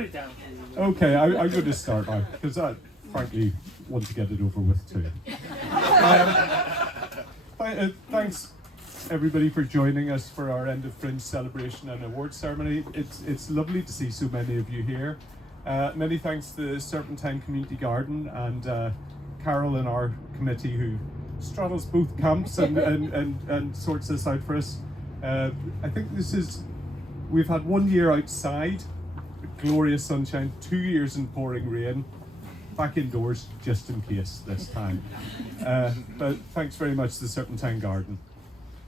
Okay, I'm going to start now, because I frankly want to get it over with too. Thanks everybody for joining us for our end of Fringe celebration and awards ceremony. It's lovely to see so many of you here. Many thanks to the Serpentine Community Garden and Carol in our committee who straddles both camps and sorts this out for us. I think we've had 1 year outside, glorious sunshine, 2 years in pouring rain, back indoors just in case this time. But thanks very much to the Serpentine Garden.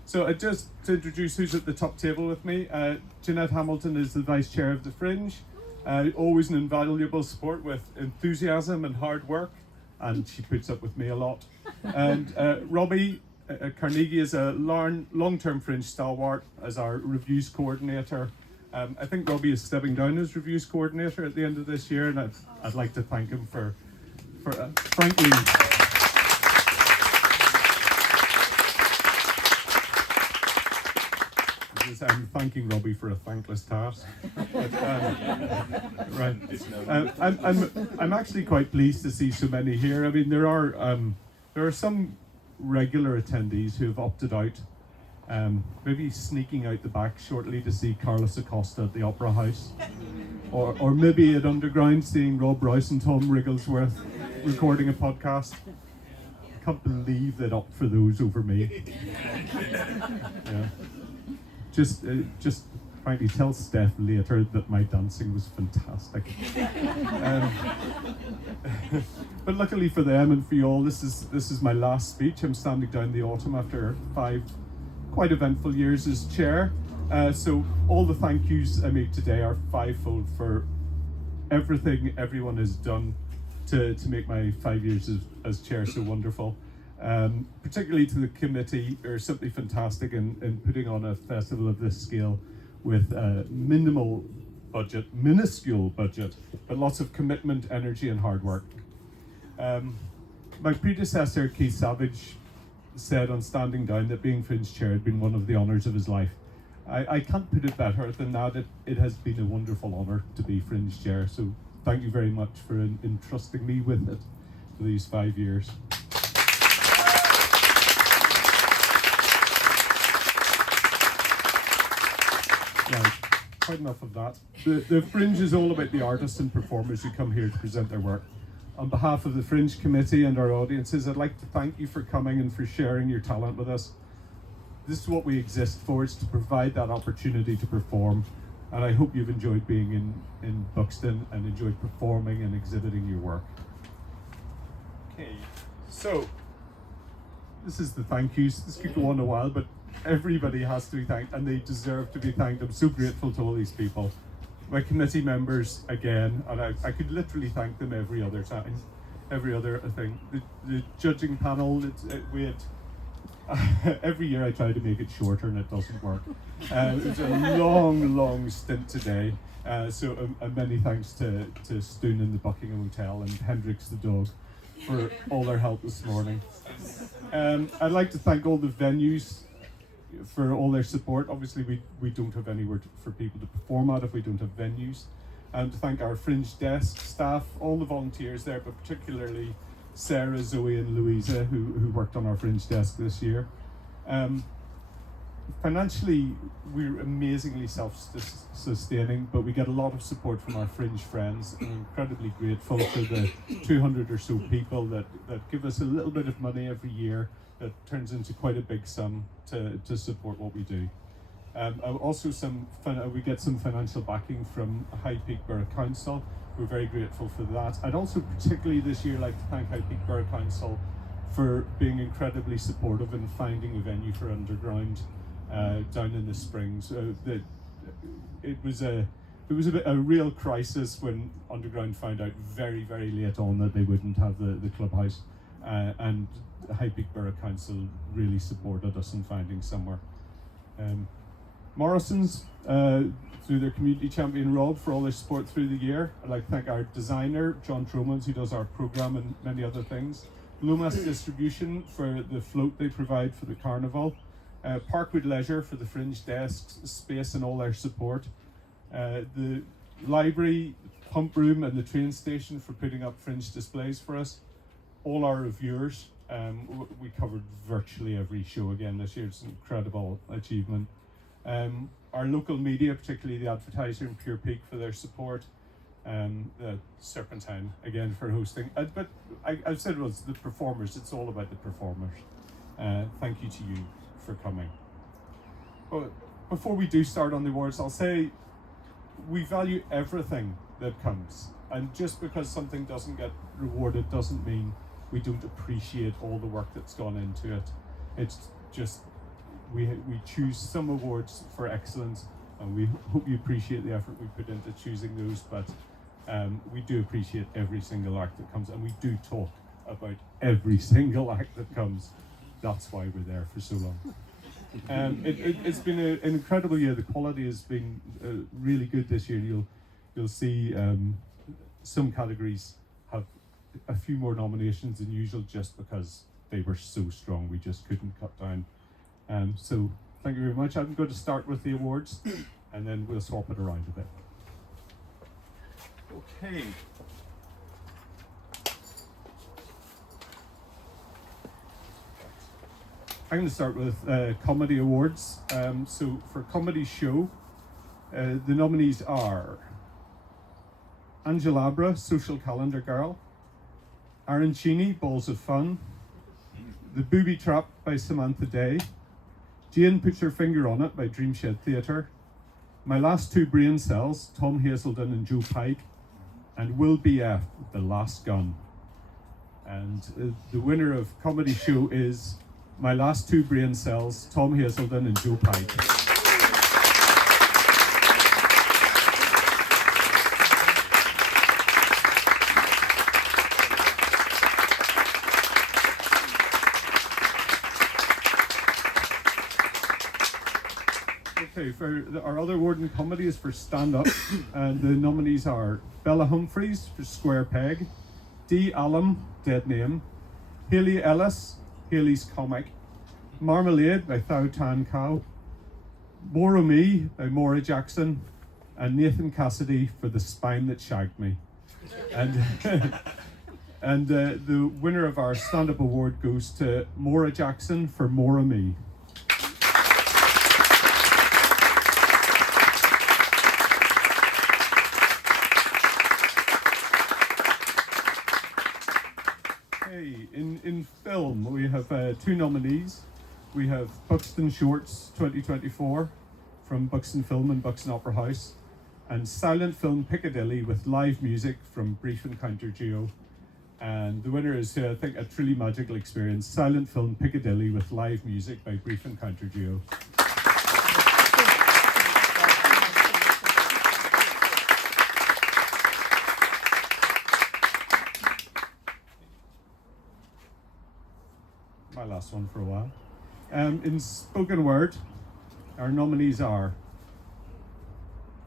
So just to introduce who's at the top table with me, Jeanette Hamilton is the Vice Chair of the Fringe, always an invaluable support with enthusiasm and hard work, and she puts up with me a lot. And Robbie Carnegie is a long-term Fringe stalwart as our reviews coordinator. I think Robbie is stepping down as reviews coordinator at the end of this year, and I'd like to thank him for frankly, I'm thanking Robbie for a thankless task. But, right. I'm actually quite pleased to see so many here. I mean, there are some regular attendees who have opted out, maybe sneaking out the back shortly to see Carlos Acosta at the Opera House, or maybe at Underground seeing Rob Rouse and Tom Wrigglesworth recording a podcast. I can't believe they'd opt for those over me. Yeah. Just frankly, tell Steph later that my dancing was fantastic. But luckily for them and for you all, this is my last speech. I'm standing down the autumn after 5 quite eventful years as chair. So all the thank yous I make today are 5-fold for everything everyone has done to make my 5 years as chair so wonderful. Particularly to the committee, are simply fantastic in putting on a festival of this scale with a minuscule budget, but lots of commitment, energy and hard work. My predecessor, Keith Savage, said on standing down that being Fringe Chair had been one of the honours of his life. I can't put it better than that. It has been a wonderful honour to be Fringe Chair, so thank you very much for entrusting me with it for these 5 years. Right, quite enough of that. The Fringe is all about the artists and performers who come here to present their work. On behalf of the Fringe Committee and our audiences, I'd like to thank you for coming and for sharing your talent with us. This is what we exist for, is to provide that opportunity to perform, and I hope you've enjoyed being in Buxton and enjoyed performing and exhibiting your work. Okay, so this is the thank yous. This could go on a while, but everybody has to be thanked, and they deserve to be thanked. I'm so grateful to all these people. My committee members, again, and I could literally thank them every other time, every other thing. The judging panel, we had, every year I try to make it shorter and it doesn't work. It was a long stint today, so many thanks to Stoon in the Buckingham Hotel and Hendrix the dog for all their help this morning. I'd like to thank all the venues for all their support. Obviously we don't have anywhere for people to perform at if we don't have venues. And to thank our Fringe desk staff, all the volunteers there, but particularly Sarah, Zoe and Louisa who worked on our Fringe desk this year. Financially, we're amazingly self-sustaining, but we get a lot of support from our Fringe friends, and I'm incredibly grateful for the 200 or so people that give us a little bit of money every year that turns into quite a big sum to support what we do. Also we get some financial backing from High Peak Borough Council. We're very grateful for that. I'd also particularly this year like to thank High Peak Borough Council for being incredibly supportive in finding a venue for Underground down in the Springs. It was a real crisis when Underground found out very late on that they wouldn't have the clubhouse, and High Peak Borough Council really supported us in finding somewhere. Morrison's, through their community champion Rob, for all their support through the year. I'd like to thank our designer John Tromans, who does our programme and many other things. Lomas Distribution for the float they provide for the carnival. Parkwood Leisure for the Fringe desk space and all their support. The library, Pump Room and the train station for putting up Fringe displays for us. All our reviewers, we covered virtually every show again this year. It's an incredible achievement. Our local media, particularly the Advertiser and Pure Peak for their support. The Serpentine again for hosting. But I've said it was the performers, it's all about the performers. Thank you to you for coming. But before we do start on the awards, I'll say we value everything that comes. And just because something doesn't get rewarded doesn't mean we don't appreciate all the work that's gone into it. It's just, we choose some awards for excellence, and we hope you appreciate the effort we put into choosing those, but we do appreciate every single act that comes, and we do talk about every single act that comes. That's why we're there for so long. It's been an incredible year. The quality has been really good this year. You'll see some categories have a few more nominations than usual just because they were so strong. We just couldn't cut down. So thank you very much. I'm going to start with the awards and then we'll swap it around a bit. Okay. I'm going to start with comedy awards. So for comedy show, the nominees are Angelabra, Social Calendar Girl; Arancini, Balls of Fun; The Booby Trap by Samantha Day; Jane Puts Her Finger on It by Dreamshed Theatre; My Last Two Brain Cells, Tom Hazelden and Joe Pike; and Will BF, The Last Gun. And the winner of comedy show is My Last Two Brain Cells, Tom Hazelden and Joe Pike. Okay, for our other award in comedy is for stand-up, and the nominees are Bella Humphries for Square Peg, Dee Allam, Dead Name; Hayley Ellis, Hayley's Comic; Marmalade by Thao Tan Cow; More o' Me by Maura Jackson; and Nathan Cassidy for The Spine That Shagged Me. And and the winner of our stand-up award goes to Maura Jackson for More o' Me. In film, we have two nominees. We have Buxton Shorts 2024 from Buxton Film and Buxton Opera House, and Silent Film Piccadilly with live music from Brief Encounter Duo. And the winner is, I think, a truly magical experience, Silent Film Piccadilly with live music by Brief Encounter Duo. My last one for a while. In spoken word, our nominees are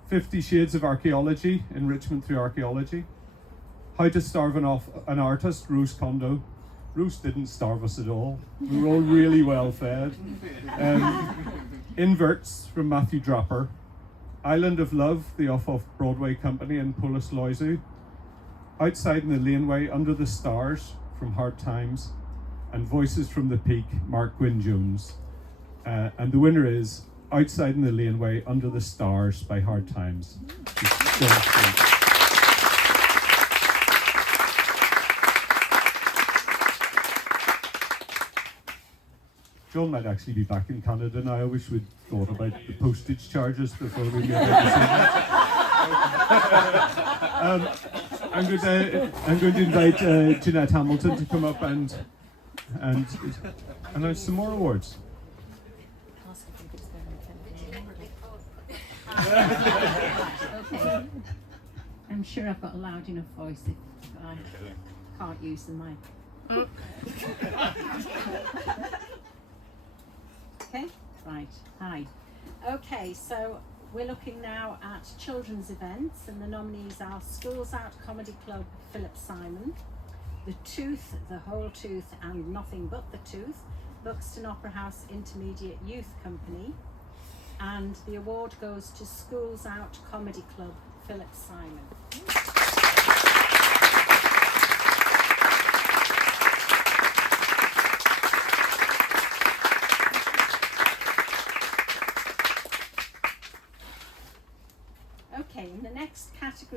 50 Shades of Archaeology, Enrichment Through Archaeology; How to Starve an Artist, Rose Kondo. Rose didn't starve us at all. We were all really well fed. Inverts from Matthew Draper; Island of Love, the off-Broadway company, and Polis Loizu; Outside in the Laneway, Under the Stars from Hard Times; and Voices from the Peak, Mark Gwynne Jones. And the winner is Outside in the Laneway, Under the Stars by Hard Times. John might actually be back in Canada now. I wish we'd thought about the postage charges before we made that decision. I'm going to invite Jeanette Hamilton to come up and announce some more awards. Okay. I'm sure I've got a loud enough voice if I can't use the mic. Okay, right, hi. Okay, so we're looking now at children's events, and the nominees are Schools Out Comedy Club, Philip Simon; The Tooth, The Whole Tooth and Nothing But the Tooth, Buxton Opera House Intermediate Youth Company; and the award goes to Schools Out Comedy Club, Philip Simon.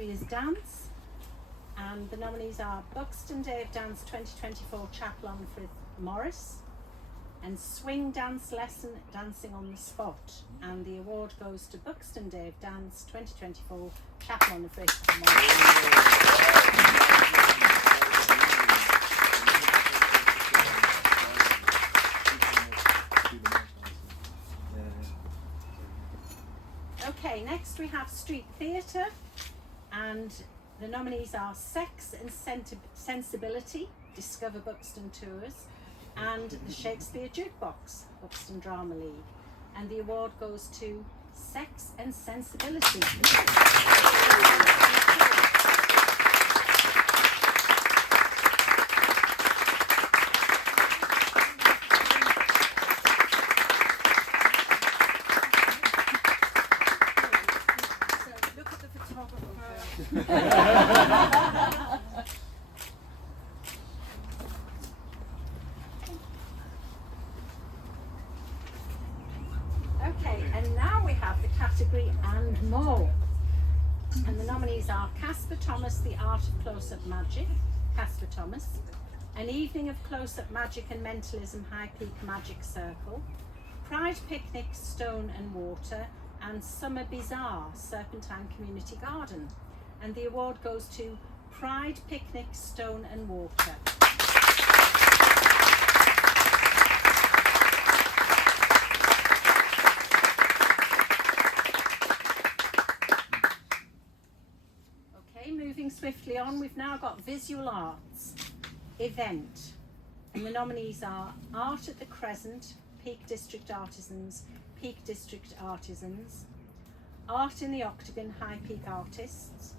is Dance, and the nominees are Buxton Day of Dance 2024 Chaplain Frith Morris, and Swing Dance Lesson Dancing on the Spot, and the award goes to Buxton Day of Dance 2024 Chaplain Frith Morris. Okay, next we have Street Theatre, and the nominees are Sex and Sensibility, Discover Buxton Tours, and the Shakespeare Jukebox, Buxton Drama League. And the award goes to Sex and Sensibility. Okay, and now we have the category and more. And the nominees are Casper Thomas, The Art of Close-Up Magic, Casper Thomas, An Evening of Close-Up Magic and Mentalism, High Peak Magic Circle, Pride Picnic, Stone and Water, and Summer Bizarre, Serpentine Community Garden. And the award goes to Pride Picnic, Stone and Water. Okay, moving swiftly on, we've now got Visual Arts Event. And the nominees are Art at the Crescent, Peak District Artisans, Peak District Artisans, Art in the Octagon, High Peak Artists,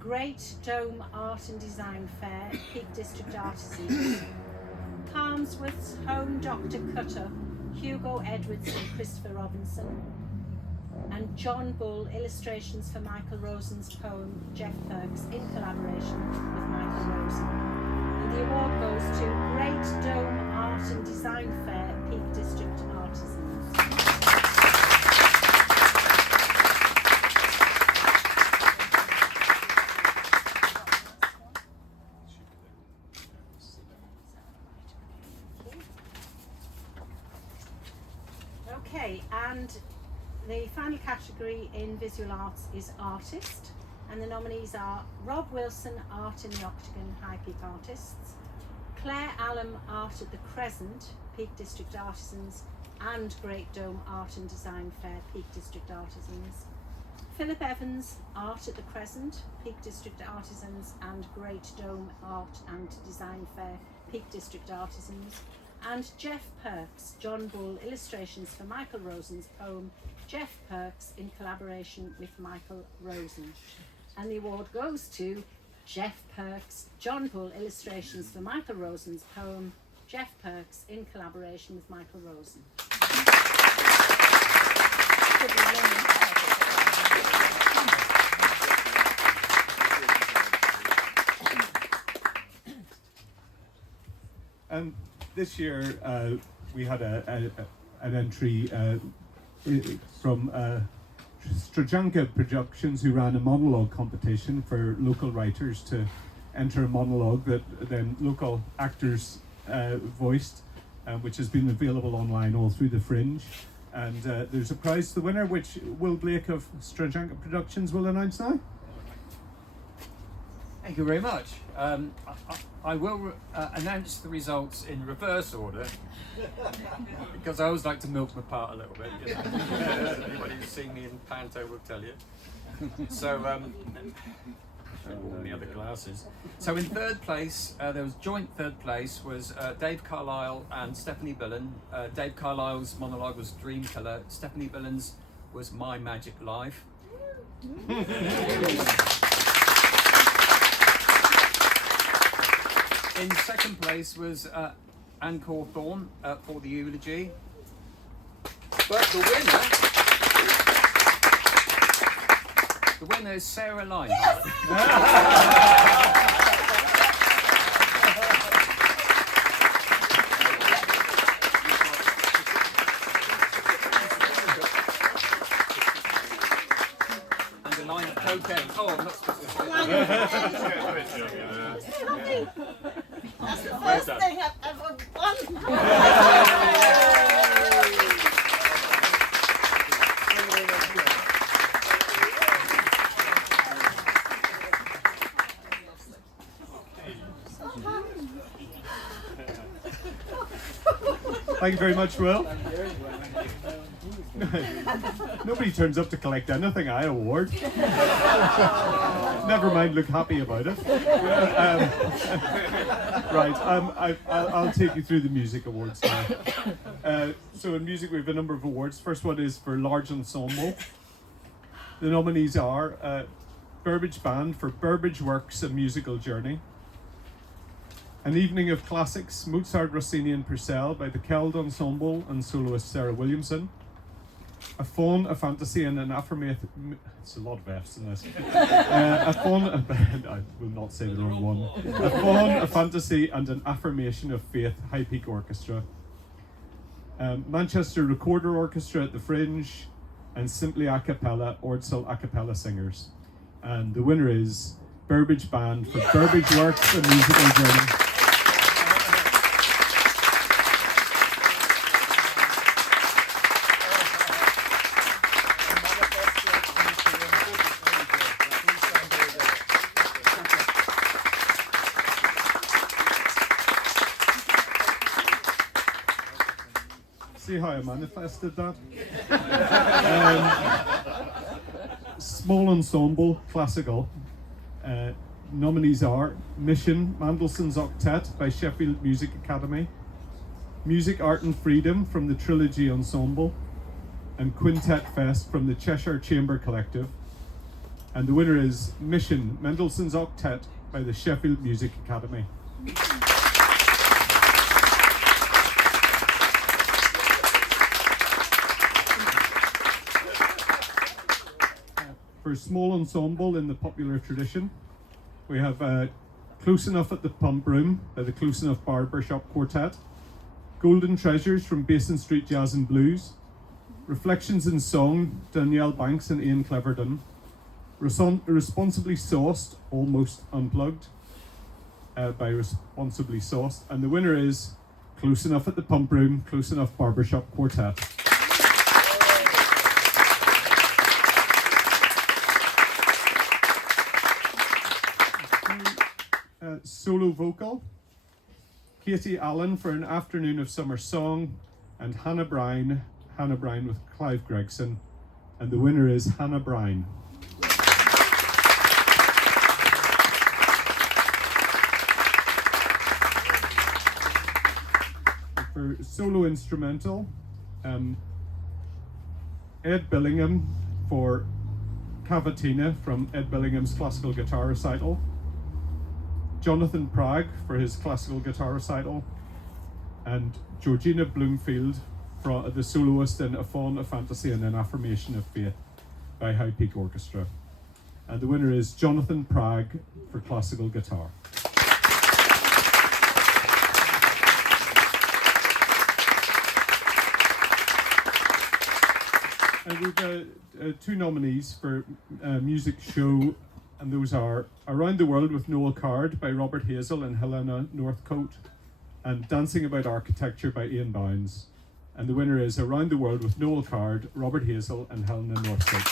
Great Dome Art and Design Fair, Peak District Artisans, Calmsworth's Home Dr. Cutter, Hugo Edwards and Christopher Robinson, and John Bull Illustrations for Michael Rosen's poem Jeff Perks in collaboration with Michael Rosen. And the award goes to Great Dome Art and Design Fair, Peak District Artisans. Okay, and the final category in visual arts is artist, and the nominees are Rob Wilson, Art in the Octagon, High Peak Artists, Claire Allam, Art at the Crescent, Peak District Artisans, and Great Dome Art and Design Fair, Peak District Artisans, Philip Evans, Art at the Crescent, Peak District Artisans, and Great Dome Art and Design Fair, Peak District Artisans, and Jeff Perks, John Bull Illustrations for Michael Rosen's poem Jeff Perks in collaboration with Michael Rosen. And the award goes to Jeff Perks, John Bull Illustrations for Michael Rosen's poem Jeff Perks in collaboration with Michael Rosen. And this year we had an entry from Strajanka Productions, who ran a monologue competition for local writers to enter a monologue that then local actors voiced, which has been available online all through the Fringe. And there's a prize to the winner, which Will Blake of Strajanka Productions will announce now. Thank you very much. I will announce the results in reverse order because I always like to milk my part a little bit. You know? Anybody who's seen me in Panto will tell you. So, all the other glasses. So in third place, there was joint third place was Dave Carlisle and Stephanie Billen. Dave Carlisle's monologue was Dream Killer. Stephanie Billen's was My Magic Life. In second place was Anne Cawthorne for the eulogy. But the winner is Sarah Lynhart. Yes! And the line of cocaine. Oh, I'm not supposed to. That's the first thing I've ever won. Thank you very much, Will. Nobody turns up to collect anything I award. Never mind, look happy about it. I'll take you through the music awards now. So in music we have a number of awards. First one is for Large Ensemble. The nominees are Burbage Band for Burbage Works, A Musical Journey. An Evening of Classics, Mozart, Rossini and Purcell by the Keld Ensemble and soloist Sarah Williamson. A Faun, a Fantasy and an Affirmation. It's a lot of F's in this. A Faun, I will not say the wrong one. A Faun, a Fantasy and an Affirmation of Faith, High Peak Orchestra. Manchester Recorder Orchestra at the Fringe, and Simply A Cappella, Ordsal A Cappella Singers. And the winner is Burbage Band for Burbage Works, A Musical Journey. See how I manifested that? Small Ensemble, Classical. Nominees are Mission, Mendelssohn's Octet by Sheffield Music Academy, Music, Art and Freedom from the Trilogy Ensemble, and Quintet Fest from the Cheshire Chamber Collective. And the winner is Mission, Mendelssohn's Octet by the Sheffield Music Academy. For Small Ensemble in the popular tradition, we have Close Enough at the Pump Room by the Close Enough Barbershop Quartet, Golden Treasures from Basin Street Jazz and Blues, Reflections in Song, Danielle Banks and Ian Cleverdon, Responsibly Sauced, Almost Unplugged by Responsibly Sauced, and the winner is Close Enough at the Pump Room, Close Enough Barbershop Quartet. Solo vocal, Katie Allen for An Afternoon of Summer Song, and Hannah Bryan with Clive Gregson, and the winner is Hannah Bryan. For solo instrumental, Ed Billingham for Cavatina from Ed Billingham's Classical Guitar Recital, Jonathan Prague for his classical guitar recital, and Georgina Bloomfield for the soloist in A Faun, a Fantasy and an Affirmation of Faith by High Peak Orchestra. And the winner is Jonathan Prague for classical guitar. And we've two nominees for music show, and those are Around the World with Noel Card by Robert Hazel and Helena Northcote, and Dancing About Architecture by Ian Bounds. And the winner is Around the World with Noel Card, Robert Hazel and Helena Northcote.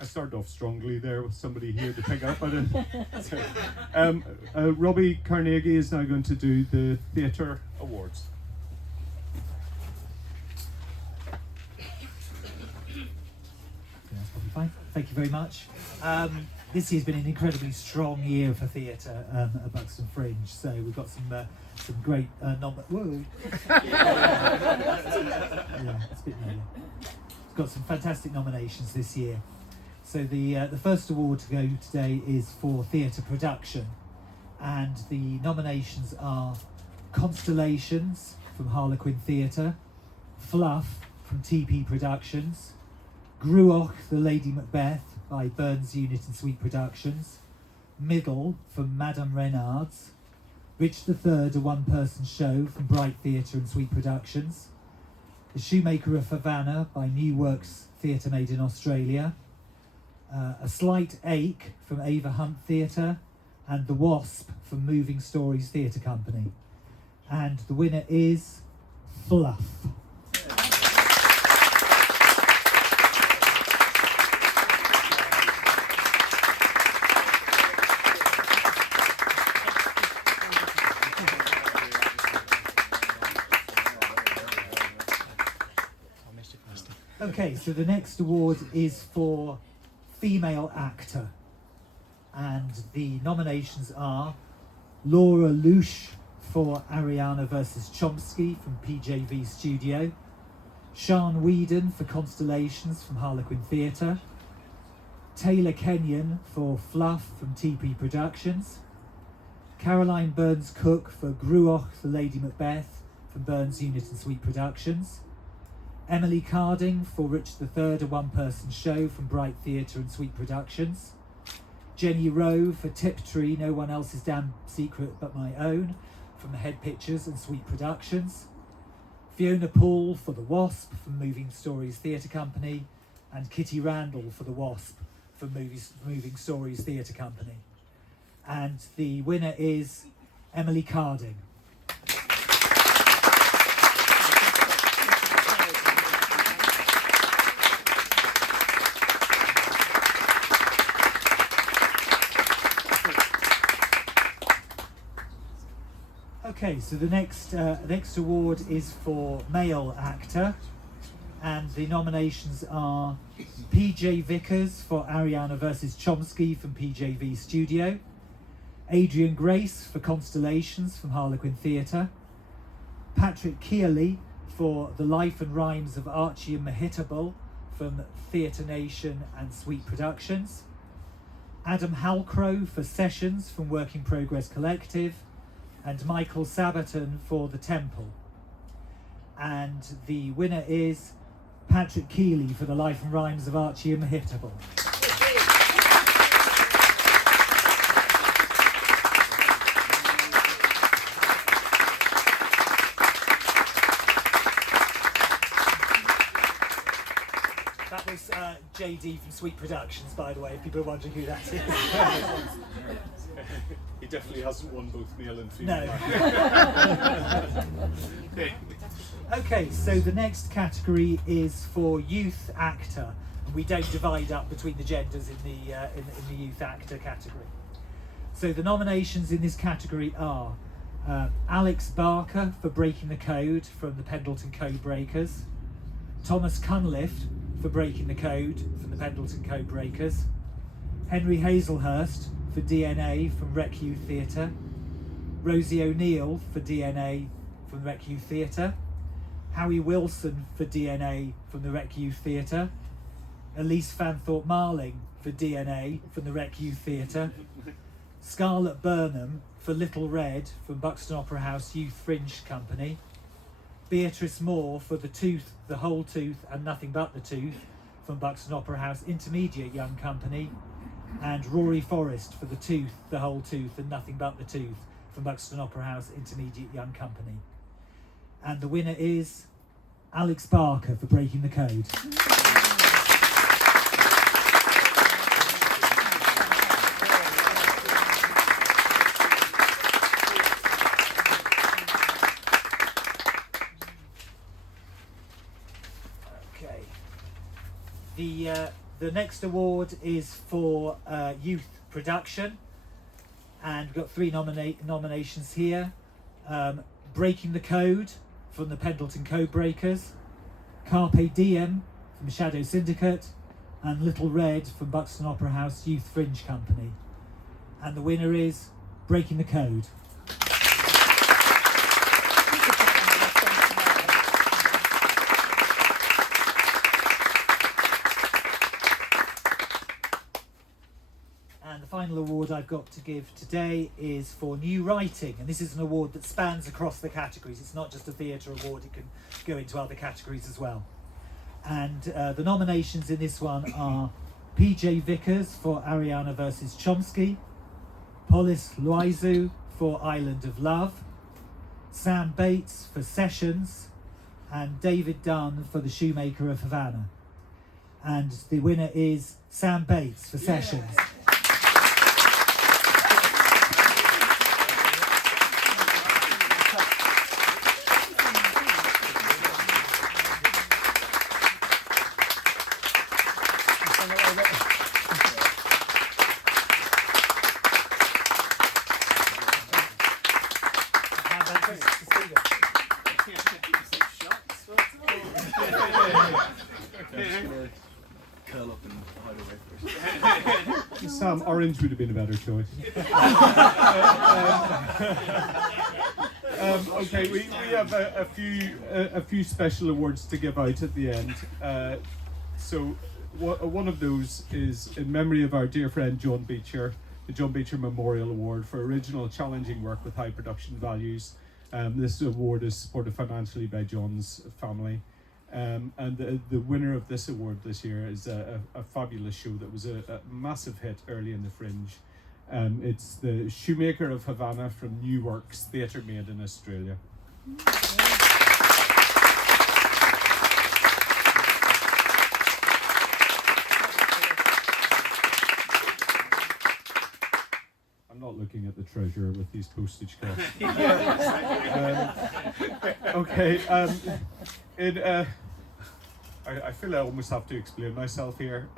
I started off strongly there with somebody here to pick up on it. Robbie Carnegie is now going to do the Theatre Awards. Fine. Thank you very much. This year's been an incredibly strong year for theatre at Buxton Fringe, so we've got some great Whoa! Yeah, it's a bit lower. We've got some fantastic nominations this year. So the first award to go today is for theatre production, and the nominations are Constellations from Harlequin Theatre, Fluff from TP Productions, Gruoch, the Lady Macbeth by Burns Unit and Sweet Productions, Middle from Madame Reynards, Rich the Third, a one-person show from Bright Theatre and Sweet Productions, The Shoemaker of Havana by New Works Theatre Made in Australia, A Slight Ache from Ava Hunt Theatre, and The Wasp from Moving Stories Theatre Company. And the winner is Fluff. Okay, so the next award is for female actor, and the nominations are Laura Louche for Ariana vs. Chomsky from PJV Studio, Sian Whedon for Constellations from Harlequin Theatre, Taylor Kenyon for Fluff from TP Productions, Caroline Burns-Cook for Gruoch the Lady Macbeth from Burns Unit and Sweet Productions, Emily Carding for Richard III, a one-person show from Bright Theatre and Sweet Productions, Jenny Rowe for Tiptree, No One Else's Damn Secret But My Own from Head Pictures and Sweet Productions, Fiona Poole for The Wasp from Moving Stories Theatre Company, and Kitty Randall for The Wasp from Moving Stories Theatre Company. And the winner is Emily Carding. Okay, so the next award is for male actor, and the nominations are PJ Vickers for Ariana vs. Chomsky from PJV Studio, Adrian Grace for Constellations from Harlequin Theatre, Patrick Kearley for The Life and Rhymes of Archie and Mehitabel from Theatre Nation and Sweet Productions, Adam Halcrow for Sessions from Work in Progress Collective, and Michael Sabaton for The Temple. And the winner is Patrick Keeley for The Life and Rhymes of Archie and Mehitabel. That was JD from Sweet Productions, by the way, if people are wondering who that is. He definitely hasn't won both male and female. No. Okay, so the next category is for youth actor. We don't divide up between the genders in the youth actor category. So the nominations in this category are Alex Barker for Breaking the Code from the Pendleton Code Breakers, Thomas Cunliffe for Breaking the Code from the Pendleton Code Breakers, Henry Hazelhurst for DNA from Rec Youth Theatre, Rosie O'Neill for DNA from Rec Youth Theatre, Howie Wilson for DNA from the Rec Youth Theatre, Elise Fanthorpe Marling for DNA from the Rec Youth Theatre, Scarlett Burnham for Little Red from Buxton Opera House Youth Fringe Company, Beatrice Moore for The Tooth, The Whole Tooth and Nothing But the Tooth from Buxton Opera House Intermediate Young Company, and Rory Forrest for The Tooth, The Whole Tooth and Nothing But the Tooth from Buxton Opera House Intermediate Young Company. And the winner is Alex Barker for Breaking the Code. Okay. The next award is for youth production, and we've got three nominations here. Breaking the Code from the Pendleton Code Breakers, Carpe Diem from Shadow Syndicate, and Little Red from Buxton Opera House Youth Fringe Company. And the winner is Breaking the Code. And the final award I've got to give today is for new writing, and this is an award that spans across the categories. It's not just a theatre award, it can go into other categories as well. And the nominations in this one are PJ Vickers for Ariana vs. Chomsky, Polis Loizu for Island of Love, Sam Bates for Sessions, and David Dunn for The Shoemaker of Havana. And the winner is Sam Bates for Sessions. Curl up and hide away first. Sam, orange would have been a better choice. Okay, we have a few special awards to give out at the end. So one of those is in memory of our dear friend John Beecher, the John Beecher Memorial Award for original challenging work with high production values. This award is supported financially by John's family. And the winner of this award this year is a fabulous show that was a massive hit early in the Fringe. It's The Shoemaker of Havana from New Works Theatre Made in Australia. I'm not looking at the treasurer with these postage costs. I feel I almost have to explain myself here.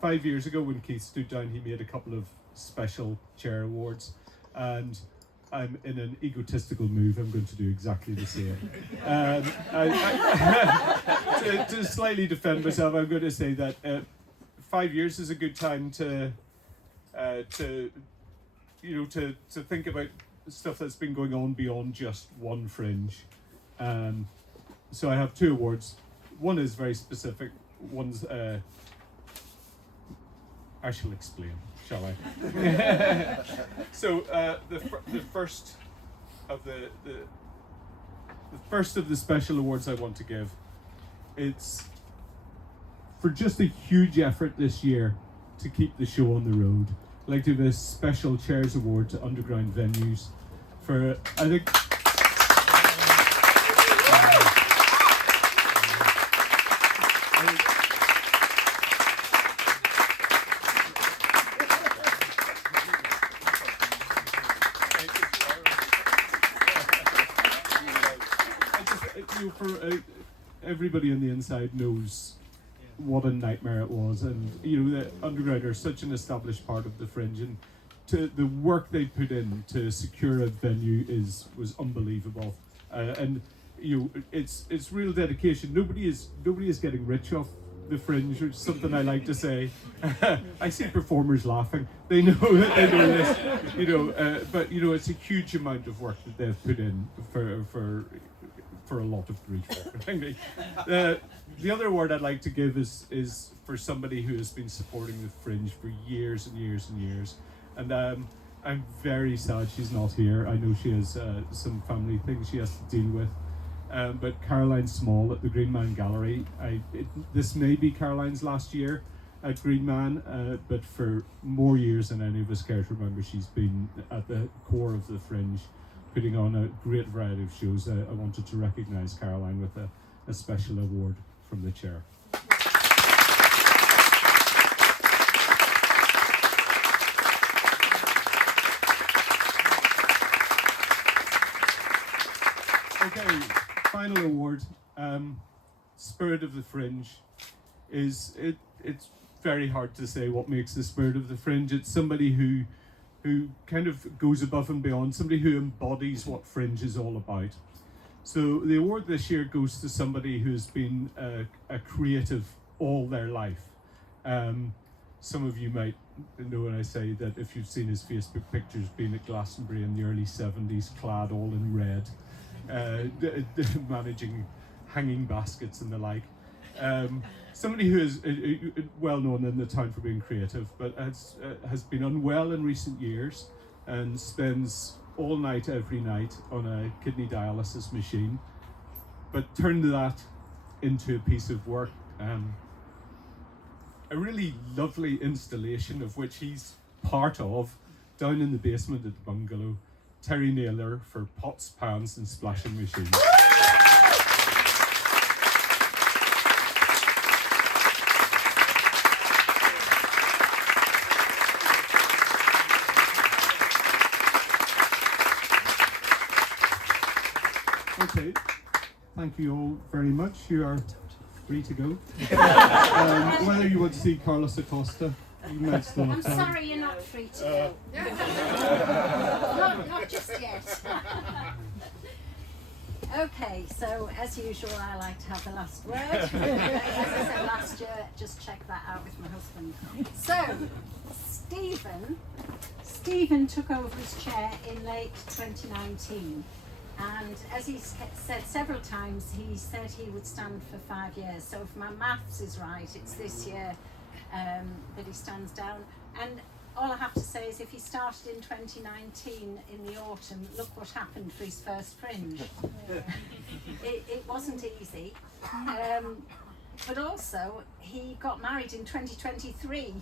5 years ago when Keith stood down, he made a couple of special chair awards, and I'm in an egotistical move. I'm going to do exactly the same. To slightly defend myself, I'm going to say that 5 years is a good time to think about stuff that's been going on beyond just one Fringe. So I have two awards. One is very specific. One's I shall explain, shall I? So the first of the special awards I want to give, it's for just a huge effort this year to keep the show on the road. I'd like to give a special Chairs Award to underground venues for, I think, everybody on the inside knows what a nightmare it was, and the underground are such an established part of the Fringe, and the work they put in to secure a venue was unbelievable, and it's real dedication. Nobody is getting rich off the Fringe, which is something I like to say. I see performers laughing. They know that they know this, but it's a huge amount of work that they've put in for a lot of grief. The other award I'd like to give is for somebody who has been supporting the Fringe for years and years and years, and I'm very sad she's not here. I know she has some family things she has to deal with, but Caroline Small at the Green Man Gallery, this may be Caroline's last year at Green Man, but for more years than any of us care to remember, she's been at the core of the Fringe, putting on a great variety of shows. I wanted to recognise Caroline with a special award from the chair. Okay, final award, Spirit of the Fringe. It's very hard to say what makes the Spirit of the Fringe. It's somebody who kind of goes above and beyond, somebody who embodies what Fringe is all about. So the award this year goes to somebody who's been a creative all their life. Some of you might know when I say that if you've seen his Facebook pictures being at Glastonbury in the early 70s, clad all in red, managing hanging baskets and the like. Somebody who is well known in the town for being creative, but has been unwell in recent years and spends all night every night on a kidney dialysis machine, but turned that into a piece of work, a really lovely installation of which he's part of, down in the basement at the bungalow. Terry Naylor for Pots, Pans and Splashing Machines. say thank you all very much. You are free to go. Whether you want to see Carlos Acosta, you might still have I'm time. sorry you're not free to go. Not just yet. Okay, so as usual, I like to have the last word. As I said last year, just check that out with my husband. So, Stephen took over his chair in late 2019. And as he said several times, he said he would stand for 5 years. So if my maths is right, it's this year that he stands down. And all I have to say is if he started in 2019 in the autumn, look what happened for his first Fringe. It wasn't easy. But also, he got married in 2023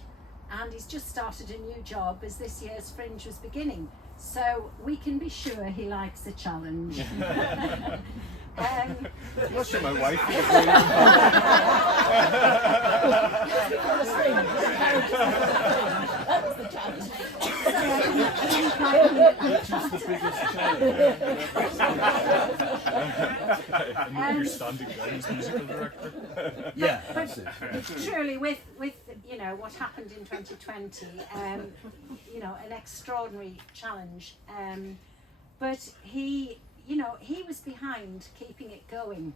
and he's just started a new job as this year's Fringe was beginning. So we can be sure he likes a challenge. Watch my wife. That was the challenge. Which is the biggest challenge? You're standing there as musical director. Yeah, that's it. Truly, with you know what happened in 2020, you know, an extraordinary challenge. But he was behind keeping it going,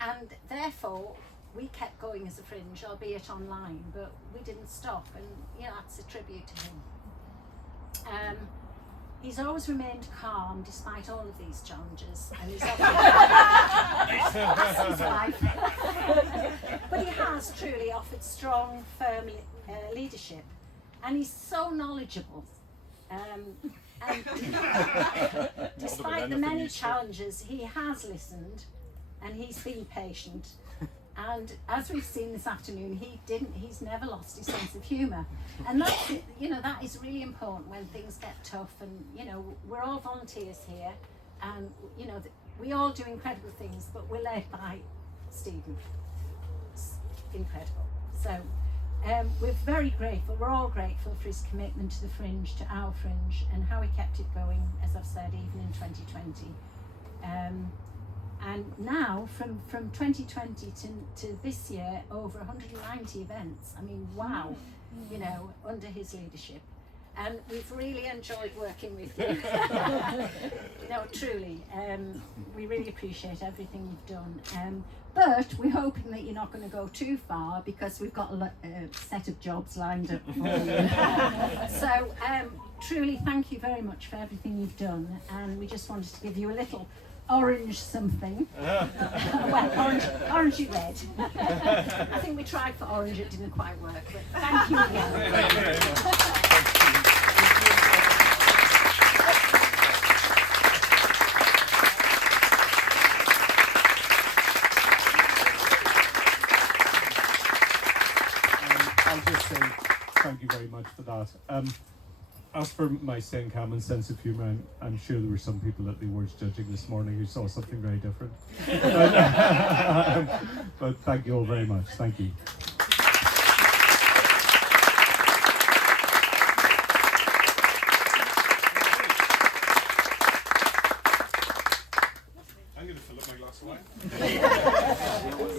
and therefore we kept going as a Fringe, albeit online, but we didn't stop, and you know that's a tribute to him. He's always remained calm despite all of these challenges, and he's that's his life. But he has truly offered strong, firm leadership, and he's so knowledgeable. And despite the many challenges, he has listened, and he's been patient. And as we've seen this afternoon, he's never lost his sense of humour. And that's, you know, that is really important when things get tough. And, you know, we're all volunteers here. And, you know, we all do incredible things, but we're led by Stephen. It's incredible. So we're very grateful. We're all grateful for his commitment to the Fringe, to our Fringe, and how he kept it going, as I've said, even in 2020. And now, from 2020 to this year, over 190 events. I mean, wow, you know, under his leadership. And we've really enjoyed working with you. No, truly, we really appreciate everything you've done. But we're hoping that you're not going to go too far because we've got a set of jobs lined up for you. So, truly, thank you very much for everything you've done. And we just wanted to give you a little orange something. Well, orangey red. I think we tried for orange, it didn't quite work, but thank you again. I'll just say thank you very much for that. As for my same common sense of humour, I'm sure there were some people at the awards judging this morning who saw something very different. But thank you all very much. Thank you. I'm going to fill up my glass of wine.